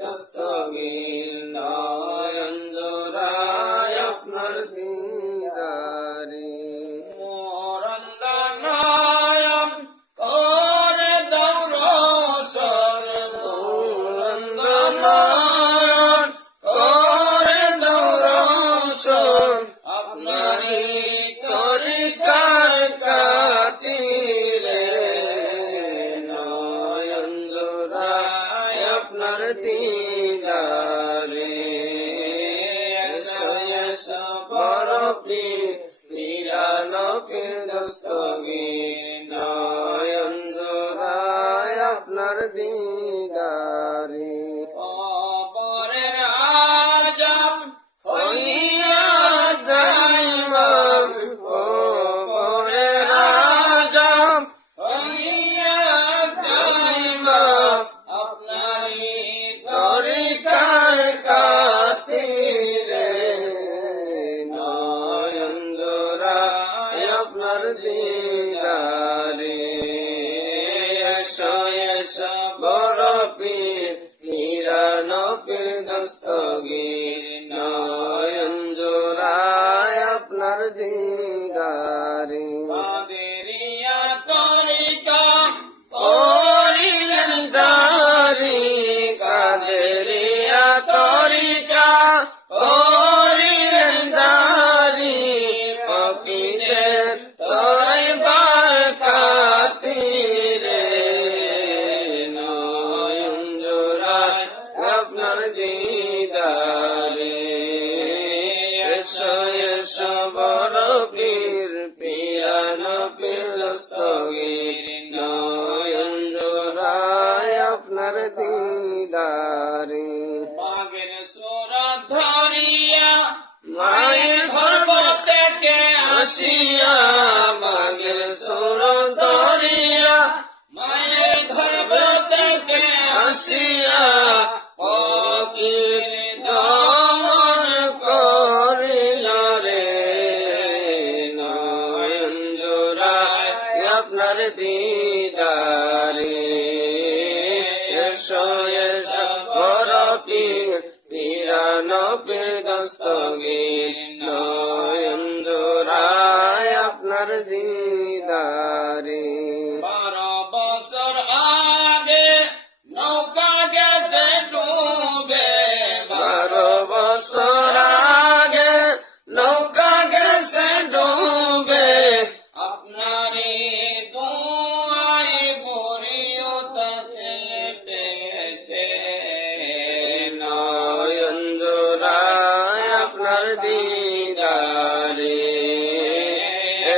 দস্তগীর নয়ন জোড়ায় আপনার দিদারি। মোরন্দ করে দৌরসন মোরন্দ করে দৌরসন আপনারই আপনার দিদারে বড় পীর পীরানো পীর দস্তগীর নয়ন জোড়ায় আপনার দিদারে আপনার দিদারে। এসো এসো বড় পীর পীরানো পীর দস্তগীর। নয়ন জোড়ায় আপনার দিদারে এসো বড় পীর পীরানো পীর নয়ন জোড়ায় আপনার দিদারে। বাগের সোরা ধরিয়া মায়ের গর্ভ থেকে আসিয়া মাগের সোর দরিয়া মায়ের গর্ভ থেকে আসিয়া আপনার দিদারে। এসো এসো বড় পীর পীরানো পীর দস্তগীর নয়ন জোড়ায় আপনার দিদারে। দিদারে।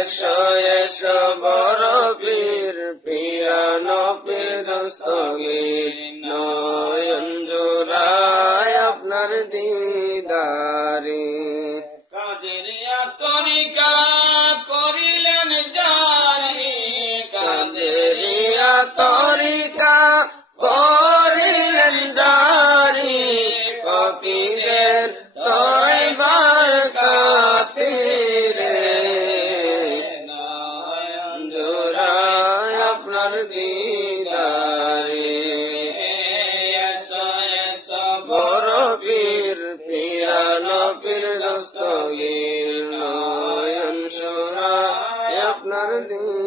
এসো এসো বড় পীর পীরানো পীর দস্তগীর নয়ন জোড়ায় আপনার দিদারে। কাদেরিয়া তরিকা করিলেন জারি? কাদেরিয়া তরিকা পীরানো পীর দস্তগীর নয়ন সুরা আপনার দিদারে